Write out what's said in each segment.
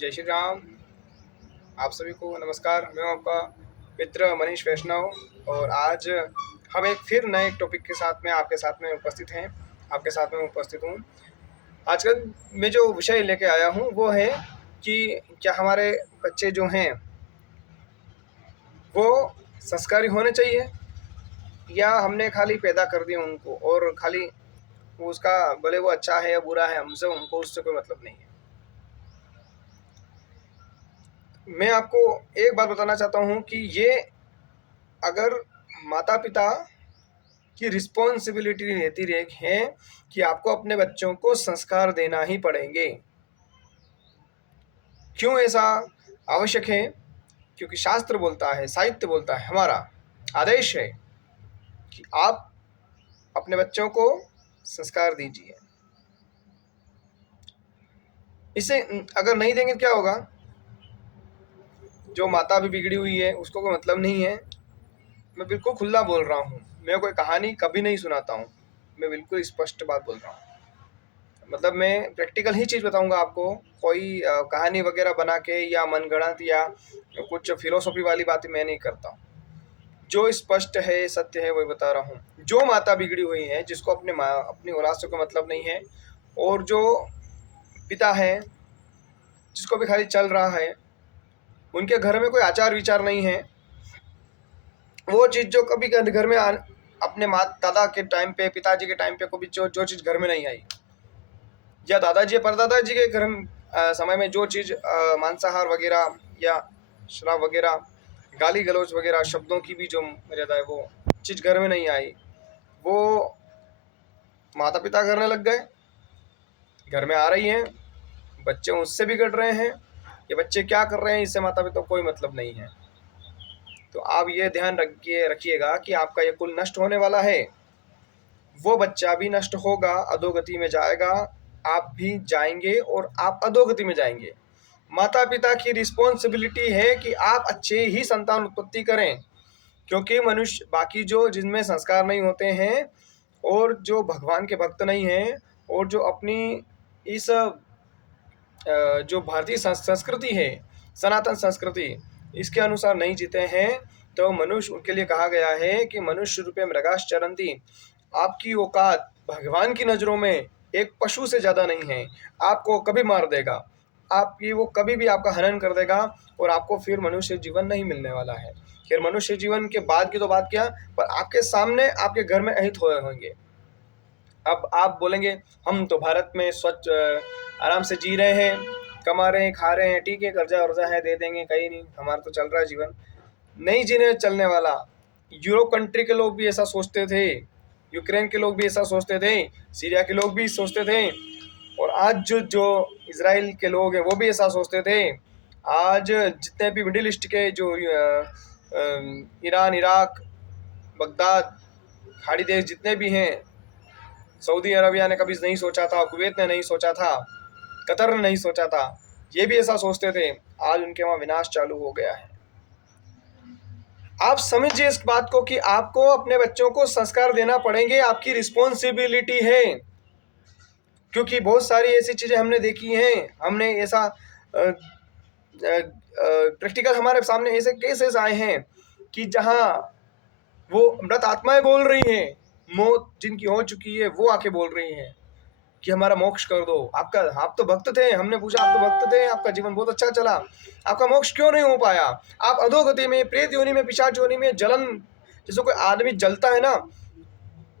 जय श्री राम। आप सभी को नमस्कार। मैं हूं आपका मित्र मनीष वैष्णव और आज हम एक फिर नए टॉपिक के साथ में आपके साथ में उपस्थित हूं। आज का मैं जो विषय लेके आया हूं वो है कि क्या हमारे बच्चे जो हैं वो संस्कारी होने चाहिए या हमने खाली पैदा कर दिए उनको और खाली उसका भले वो अच्छा है या बुरा है हमसे उनको उससे कोई मतलब नहीं है। मैं आपको एक बात बताना चाहता हूँ कि ये अगर माता पिता की रिस्पॉन्सिबिलिटी रहती है कि आपको अपने बच्चों को संस्कार देना ही पड़ेंगे। क्यों ऐसा आवश्यक है? क्योंकि शास्त्र बोलता है, साहित्य बोलता है, हमारा आदेश है कि आप अपने बच्चों को संस्कार दीजिए। इसे अगर नहीं देंगे तो क्या होगा? जो माता भी बिगड़ी हुई है उसको कोई मतलब नहीं है। मैं बिल्कुल खुला बोल रहा हूँ, मैं कोई कहानी कभी नहीं सुनाता हूँ, मैं बिल्कुल स्पष्ट बात बोल रहा हूँ। मतलब मैं प्रैक्टिकल ही चीज़ बताऊंगा आपको, कोई कहानी वगैरह बना के या मनगढ़ंत या कुछ फिलोसॉफी वाली बातें मैं नहीं करता। जो स्पष्ट है, सत्य है, वही बता रहा हूँ। जो माता बिगड़ी हुई है, जिसको अपनी औलाद से कोई मतलब नहीं है, और जो पिता है जिसको भी खाली चल रहा है, उनके घर में कोई आचार विचार नहीं है, वो चीज़ जो कभी घर में अपने दादा के टाइम पे, पिताजी के टाइम पे कभी जो चीज़ घर में नहीं आई, या दादाजी या परदादा जी के घर समय में जो चीज़ मांसाहार वगैरह या शराब वगैरह, गाली गलौज वगैरह शब्दों की भी जो मर्यादा है, वो चीज़ घर में नहीं आई, वो माता पिता करने लग गए। घर में आ रही हैं, बच्चे उससे बिगड़ रहे हैं। ये बच्चे क्या कर रहे हैं इससे माता पिता को कोई मतलब नहीं है। तो आप ये ध्यान रखिएगा कि आपका ये कुल नष्ट होने वाला है। वो बच्चा भी नष्ट होगा, अधोगति में जाएगा, आप भी जाएंगे और आप अधोगति में जाएंगे। माता पिता की रिस्पॉन्सिबिलिटी है कि आप अच्छे ही संतान उत्पत्ति करें, क्योंकि मनुष्य बाकी जो जिनमें संस्कार नहीं होते हैं और जो भगवान के भक्त नहीं हैं और जो अपनी इस जो भारतीय संस्कृति है, सनातन संस्कृति, इसके अनुसार नहीं जीते हैं, तो मनुष्य, उनके लिए कहा गया है कि मनुष्य रूपे मृगाश्च चरन्ति। आपकी औकात भगवान की नज़रों में एक पशु से ज़्यादा नहीं है। आपको कभी मार देगा, आपकी वो कभी भी आपका हनन कर देगा और आपको फिर मनुष्य जीवन नहीं मिलने वाला है। फिर मनुष्य जीवन के बाद की तो बात क्या, पर आपके सामने आपके घर में अहित हुए होंगे। अब आप बोलेंगे हम तो भारत में स्वच्छ आराम से जी रहे हैं, कमा रहे हैं, खा रहे हैं, ठीक है, कर्जा वर्जा है, दे देंगे, कहीं नहीं, हमारा तो चल रहा है जीवन। नहीं जीने चलने वाला। यूरोप कंट्री के लोग भी ऐसा सोचते थे, यूक्रेन के लोग भी ऐसा सोचते थे, सीरिया के लोग भी सोचते थे, और आज जो इसराइल के लोग हैं वो भी ऐसा सोचते थे। आज जितने भी मिडिल ईस्ट के जो ईरान, इराक, बगदाद, खाड़ी देश जितने भी हैं, सऊदी अरबिया ने कभी नहीं सोचा था, कुवैत ने नहीं सोचा था, कतर ने नहीं सोचा था, ये भी ऐसा सोचते थे। आज उनके वहाँ विनाश चालू हो गया है। आप समझिए इस बात को कि आपको अपने बच्चों को संस्कार देना पड़ेंगे, आपकी रिस्पॉन्सिबिलिटी है। क्योंकि बहुत सारी ऐसी चीज़ें हमने देखी हैं, हमने ऐसा प्रैक्टिकल हमारे सामने ऐसे केसेस आए हैं कि जहाँ वो मृत आत्माएं बोल रही हैं, मौत जिनकी हो चुकी है वो आके बोल रही हैं कि हमारा मोक्ष कर दो। आप तो भक्त थे, हमने पूछा आप तो भक्त थे, आपका जीवन बहुत अच्छा चला, आपका मोक्ष क्यों नहीं हो पाया? आप अधोगति में, प्रेत योनि में, पिशाच योनि में, जलन, जैसे कोई आदमी जलता है ना,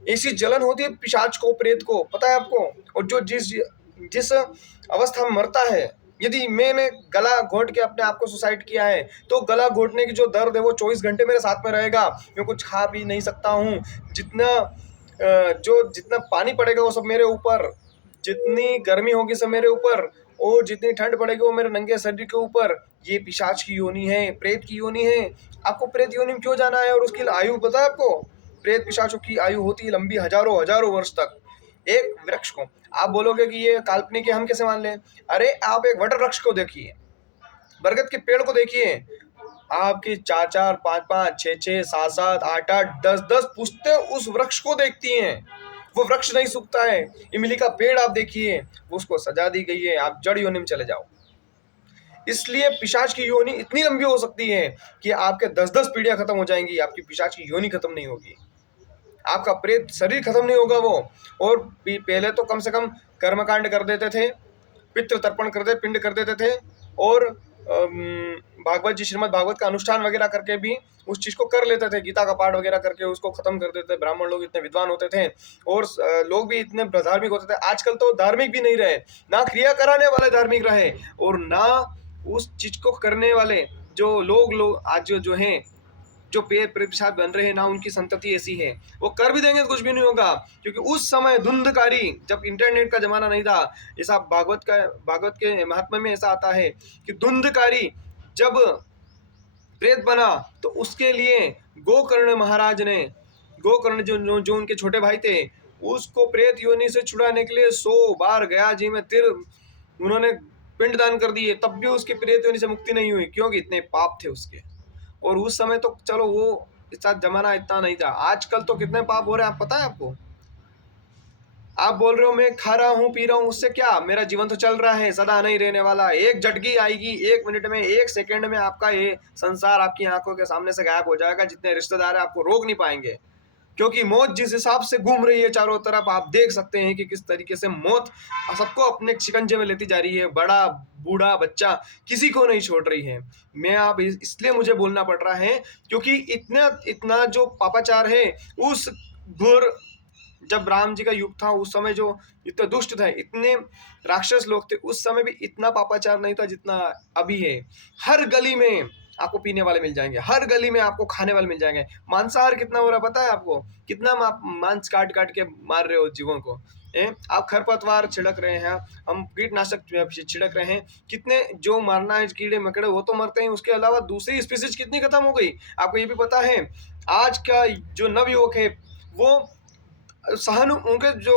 ऐसी जलन होती है पिशाच को, प्रेत को, पता है आपको? और जो जिस अवस्था में मरता है, यदि मैंने गला घोट के अपने आप को सुसाइड किया है, तो गला घोटने की जो दर्द है वो 24 घंटे मेरे साथ में रहेगा। मैं कुछ खा भी नहीं सकता हूँ, जितना पानी पड़ेगा वो सब मेरे ऊपर, जितनी गर्मी होगी सब मेरे ऊपर, और जितनी ठंड पड़ेगी वो मेरे नंगे शरीर के ऊपर। ये पिशाच की योनि है, प्रेत की योनि है। आपको प्रेत योनि में क्यों जाना है? और उसकी आयु पता है आपको? प्रेत पिशाचों की आयु होती है लंबी, हजारों हजारों वर्ष तक। एक वृक्ष को आप बोलोगे कि ये काल्पनिक है, हम कैसे मान लें? अरे आप एक वट वृक्ष को देखिए, बरगद के पेड़ को देखिए, आपकी 4-4, 5-5, 6-6, 7-7, 8-8, 10-10 पुश्तें उस वृक्ष को देखती हैं। वो वृक्ष नहीं सूखता है। इमली का पेड़ आप देखिए, उसको सजा दी गई है, आप जड़ योनि में चले जाओ। इसलिए पिशाच की योनि इतनी लंबी हो सकती है कि आपके 10-10 पीढ़ियां खत्म हो जाएंगी, आपकी पिशाच की योनि खत्म नहीं होगी, आपका प्रेत शरीर खत्म नहीं होगा वो। और पहले तो कम से कम कर्मकांड कर देते थे, पितृ तर्पण कर दे पिंड कर देते थे, और भागवत जी श्रीमद् भागवत का अनुष्ठान वगैरह करके भी उस चीज को कर लेते थे, गीता का पाठ वगैरह करके उसको खत्म कर देते थे। ब्राह्मण लोग इतने विद्वान होते थे और लोग भी इतने धार्मिक होते थे। आजकल तो धार्मिक भी नहीं रहे, ना क्रिया कराने वाले धार्मिक रहे और ना उस चीज को करने वाले जो लोग आज जो हैं, जो पेड़ प्रसाद बन रहे हैं ना, उनकी संतति ऐसी है, वो कर भी देंगे तो कुछ भी नहीं होगा। क्योंकि उस समय धुंधकारी, जब इंटरनेट का जमाना नहीं था, ऐसा भागवत के महात्मा में ऐसा आता है कि धुंधकारी जब प्रेत बना तो उसके लिए गोकर्ण महाराज ने, गोकर्ण जो उनके छोटे भाई थे, उसको प्रेत योनि से छुड़ाने के लिए 100 बार गया जी में तिर उन्होंने पिंडदान कर दिए, तब भी उसकी प्रेत योनि से मुक्ति नहीं हुई, क्योंकि इतने पाप थे उसके। और उस समय तो चलो वो इतना जमाना इतना नहीं था, आजकल तो कितने पाप हो रहे हैं आप पता है आपको? आप बोल रहे हो मैं खा रहा हूँ पी रहा हूँ, उससे क्या, मेरा जीवन तो चल रहा है, सदा नहीं रहने वाला। एक झटकी आएगी, 1 मिनट में, 1 सेकंड में आपका ये संसार आपकी आंखों के सामने से गायब हो जाएगा। जितने रिश्तेदार है आपको रोक नहीं पाएंगे, क्योंकि मौत जिस हिसाब से घूम रही है चारों तरफ, आप देख सकते हैं कि किस तरीके से मौत सबको अपने शिकंजे में लेती जा रही है। बड़ा बूढ़ा बच्चा किसी को नहीं छोड़ रही है। मैं आप इसलिए मुझे बोलना पड़ रहा है क्योंकि इतना जो पापाचार है, उस घोर, जब राम जी का युग था उस समय जो इतने दुष्ट थे, इतने राक्षस लोग थे, उस समय भी इतना पापाचार नहीं था जितना अभी है। हर गली में आपको पीने वाले मिल जाएंगे, हर गली में आपको खाने वाले मिल जाएंगे। मांसाहार कितना हो रहा है पता है आपको? कितना आप मांस काट काट के मार रहे हो जीवों को। आप खरपतवार छिड़क रहे हैं, हम कीटनाशक छिड़क रहे हैं, कितने जो मारना है कीड़े मकड़े वो तो मरते हैं, उसके अलावा दूसरी स्पीसीज कितनी खत्म हो गई। आपको ये भी पता है आज का जो नवयुवक है वो उनके जो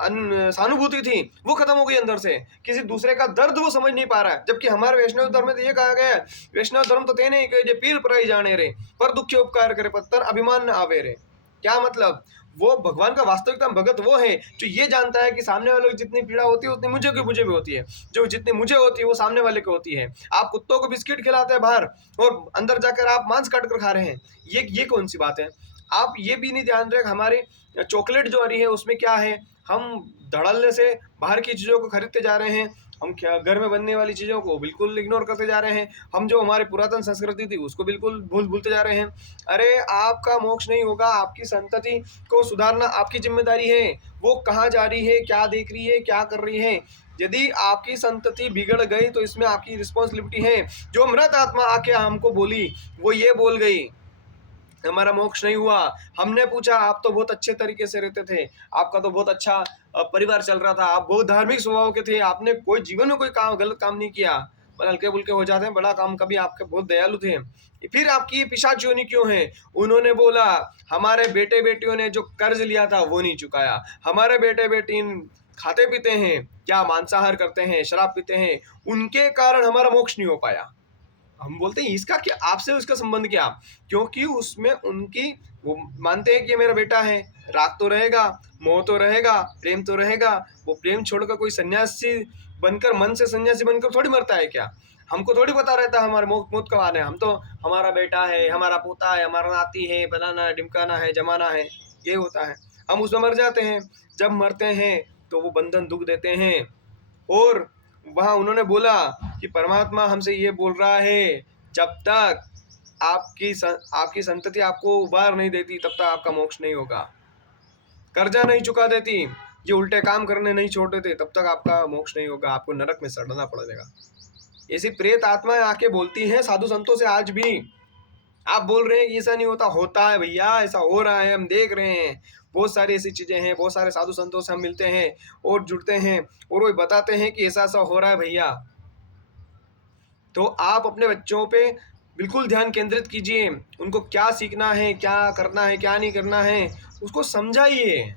सहानुभूति थी वो खत्म हो गई अंदर से, किसी दूसरे का दर्द वो समझ नहीं पा रहा है। जबकि हमारे वैष्णव धर्म में तो ये कहा गया है, वैष्णव धर्म तो तेने ही कहे पीर पर ही जाने रे, पर दुखे उपकार करे पत्थर अभिमान न आवे रे। क्या मतलब? वो भगवान का वास्तविकता भगत वो है जो ये जानता है कि सामने वाले को जितनी पीड़ा होती है उतनी मुझे भी होती है, जो जितनी मुझे होती है वो सामने वाले को होती है। आप कुत्तों को बिस्किट खिलाते हैं बाहर और अंदर जाकर आप मांस काट कर खा रहे हैं, ये कौन सी बात है? आप ये भी नहीं ध्यान रहे हमारी चॉकलेट जो आ रही है उसमें क्या है, हम धड़ल्ले से बाहर की चीज़ों को खरीदते जा रहे हैं, हम क्या घर में बनने वाली चीज़ों को बिल्कुल इग्नोर करते जा रहे हैं, हम जो हमारे पुरातन संस्कृति थी उसको बिल्कुल भूलते जा रहे हैं। अरे आपका मोक्ष नहीं होगा, आपकी संतति को सुधारना आपकी जिम्मेदारी है। वो कहाँ जा रही है, क्या देख रही है, क्या कर रही है। यदि आपकी संतति बिगड़ गई तो इसमें आपकी रिस्पॉन्सिबिलिटी है। जो मृत आत्मा आके हमको बोली वो ये बोल गई हमारा मोक्ष नहीं हुआ। हमने पूछा आप तो बहुत अच्छे तरीके से रहते थे, आपका तो बहुत अच्छा परिवार चल रहा था, आप बहुत धार्मिक स्वभाव के थे, आपने कोई जीवन में कोई गलत काम नहीं किया, पर हल्के फुल्के हो जाते हैं, बड़ा काम कभी आपके बहुत दयालु थे, फिर आपकी पिशाच योनि क्यों है? उन्होंने बोला हमारे बेटे बेटियों ने जो कर्ज लिया था वो नहीं चुकाया, हमारे बेटे बेटी खाते पीते हैं, क्या मांसाहार करते हैं, शराब पीते हैं, उनके कारण हमारा मोक्ष नहीं हो पाया। हम बोलते हैं इसका क्या, आपसे उसका संबंध क्या? क्योंकि उसमें उनकी, वो मानते हैं कि ये मेरा बेटा है, राग तो रहेगा, मोह तो रहेगा, प्रेम तो रहेगा। वो प्रेम छोड़कर कोई सन्यासी बनकर, मन से सन्यासी बनकर थोड़ी मरता है क्या? हमको थोड़ी पता रहता है हमारे मौत कब आना है। हम तो हमारा बेटा है, हमारा पोता है, हमारा नाती है, बनाना डिमकाना है, जमाना है, ये होता है, हम उसमें मर जाते हैं। जब मरते हैं तो वो बंधन दुख देते हैं। और वहाँ उन्होंने बोला कि परमात्मा हमसे ये बोल रहा है जब तक आपकी संतति आपको उबार नहीं देती तब तक आपका मोक्ष नहीं होगा, कर्जा नहीं चुका देती, ये उल्टे काम करने नहीं छोड़ देते तब तक आपका मोक्ष नहीं होगा, आपको नरक में सड़ना पड़ेगा। ऐसी प्रेत आत्माएं आके बोलती हैं साधु संतों से आज भी। आप बोल रहे हैं ऐसा नहीं होता, होता है भैया, ऐसा हो रहा है, हम देख रहे हैं। बहुत सारी ऐसी चीज़ें हैं, बहुत सारे साधु संतों से हम मिलते हैं और जुड़ते हैं और वो बताते हैं कि ऐसा ऐसा हो रहा है भैया। तो आप अपने बच्चों पे बिल्कुल ध्यान केंद्रित कीजिए, उनको क्या सीखना है, क्या करना है, क्या नहीं करना है, उसको समझाइए।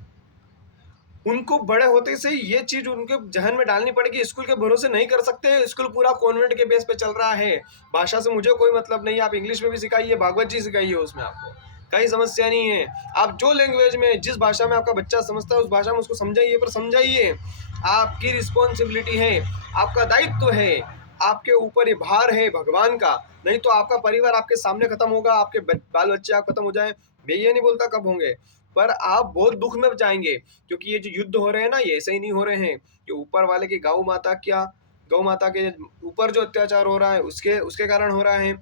उनको बड़े होते से ये चीज़ उनके जहन में डालनी पड़ेगी। स्कूल के भरोसे नहीं कर सकते, स्कूल पूरा कॉन्वेंट के बेस पे चल रहा है। भाषा से मुझे कोई मतलब नहीं है, आप इंग्लिश में भी सिखाइए, भागवत जी सिखाइए, उसमें आपको कहीं समस्या नहीं है। आप जो लैंग्वेज में, जिस भाषा में आपका बच्चा समझता है उस भाषा में उसको समझाइए, पर समझाइए। आपकी रिस्पॉन्सिबिलिटी है, आपका दायित्व है आपके ऊपर ये भार है भगवान का, नहीं तो आपका परिवार आपके सामने खत्म होगा, आपके बाल बच्चे आप खत्म हो जाए। मैं ये नहीं बोलता कब होंगे, पर आप बहुत दुख में जाएंगे, क्योंकि ये जो युद्ध हो रहे हैं ना, ये ऐसे ही नहीं हो रहे हैं। कि ऊपर वाले की गौ माता के ऊपर जो अत्याचार हो रहा है उसके उसके कारण हो रहा है।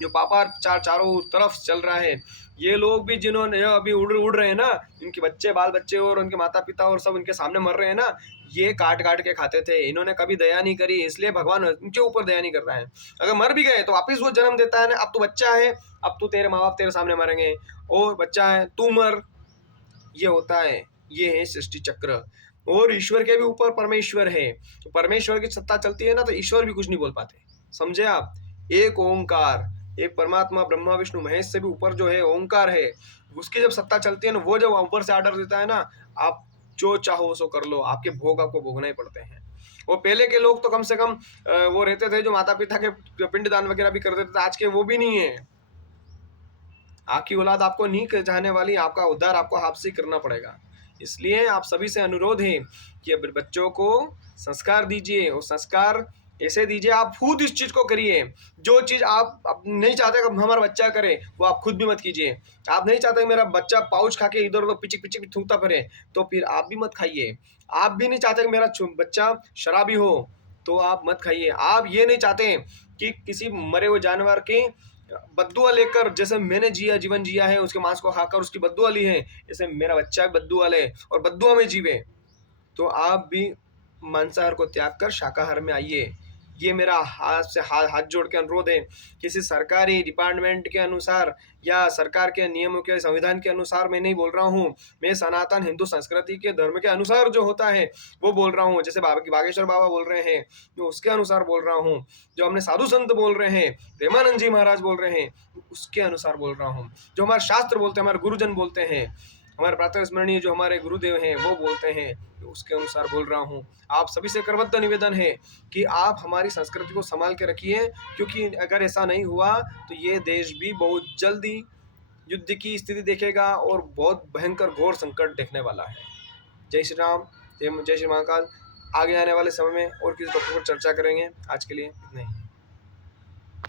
जो पापा चारों तरफ चल रहा है, ये लोग भी जिन्होंने अभी उड़ रहे हैं ना, इनके बच्चे बाल बच्चे और उनके माता पिता और सब इनके सामने मर रहे हैं ना, ये काट काट के खाते थे। इन्होंने कभी दया नहीं करी, इसलिए भगवान उनके ऊपर दया नहीं कर रहा है। अगर मर भी गए तो वापिस वो जन्म देता है ना, अब तू बच्चा है, अब तू तेरे माँ बाप तेरे सामने मरेंगे, और बच्चा है तू मर, ये होता है। ये है सृष्टि चक्र। और ईश्वर के भी ऊपर परमेश्वर है, तो परमेश्वर की सत्ता चलती है ना, तो ईश्वर भी कुछ नहीं बोल पाते। समझे आप? एक ओंकार, एक परमात्मा ब्रह्मा विष्णु महेश से भी ऊपर जो है ओंकार है, उसकी जब सत्ता चलती है ना, वो जब ऊपर से आर्डर देता है ना, आप जो चाहो सो कर लो, आपके भोग आपको भोगना ही पड़ते हैं। वो पहले के लोग तो कम से कम वो रहते थे, जो माता पिता के पिंडदान वगैरह भी कर देते थे, आज के वो भी नहीं है। आपकी औलाद आपको नहीं चाहने वाली, आपका उद्धार आपको हाथ से करना पड़ेगा। इसलिए आप सभी से अनुरोध है कि बच्चों को संस्कार दीजिए, और संस्कार ऐसे दीजिए, आप खुद इस चीज को करिए। जो चीज आप नहीं चाहते कि हमारा बच्चा करे, वो आप खुद भी मत कीजिए। आप नहीं चाहते कि मेरा बच्चा पाउच खा के इधर उधर पिचिक पिचिक थूकता फिरे, तो फिर आप भी मत खाइए। आप भी नहीं चाहते कि मेरा बच्चा शराबी हो, तो आप मत खाइए। आप ये नहीं चाहते कि किसी मरे हुए जानवर के बद्दुआ लेकर, जैसे मैंने जीवन जिया है, उसके मांस को खाकर उसकी बद्दुआ ली है, जैसे मेरा बच्चा भी बद्दुआ ले और बद्दुआ में जीवे। तो आप भी मांसाहार को त्याग कर शाकाहार में आइए। ये मेरा हाथ जोड़ के अनुरोध है। किसी सरकारी डिपार्टमेंट के अनुसार या सरकार के नियमों के संविधान के अनुसार मैं नहीं बोल रहा हूँ, मैं सनातन हिंदू संस्कृति के धर्म के अनुसार जो होता है वो बोल रहा हूँ। जैसे बागेश्वर बाबा बोल रहे हैं, मैं उसके अनुसार बोल रहा हूँ। जो हमने साधु संत बोल रहे हैं, प्रेमानंद जी महाराज बोल रहे हैं, उसके अनुसार बोल रहा हूँ। जो हमारे शास्त्र बोलते हैं, हमारे गुरुजन बोलते हैं, हमारे प्रातः स्मरणीय जो हमारे गुरुदेव हैं वो बोलते हैं, तो उसके अनुसार बोल रहा हूँ। आप सभी से करबद्ध निवेदन है कि आप हमारी संस्कृति को संभाल के रखिए, क्योंकि अगर ऐसा नहीं हुआ तो ये देश भी बहुत जल्दी युद्ध की स्थिति देखेगा और बहुत भयंकर घोर संकट देखने वाला है। जय श्री राम, जय श्री महाकाल। आगे आने वाले समय में और किसी टॉपिक पर चर्चा करेंगे। आज के लिए इतना ही।